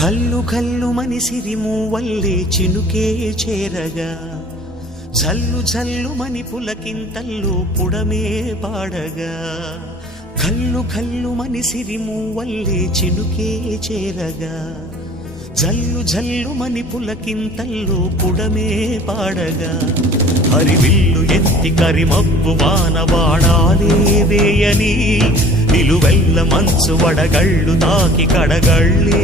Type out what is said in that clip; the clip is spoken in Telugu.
కల్లు కల్లు మనిసిరి మూవల్లే చినుకే చేరగా జల్లు జల్లు మని పులకింతల్లు పుడమే పాడగా కల్లు కల్లు మనిసిరి మూవల్లే చినుకే చేరగా జల్లు జల్లు మని పులకింతల్లు పుడమే పాడగా హరివిల్లు ఎత్తి కరిమబ్బు వానవాడాలే వేయని నిలువెల్ల మంచు వడగళ్ళు తాకి కడగళ్ళే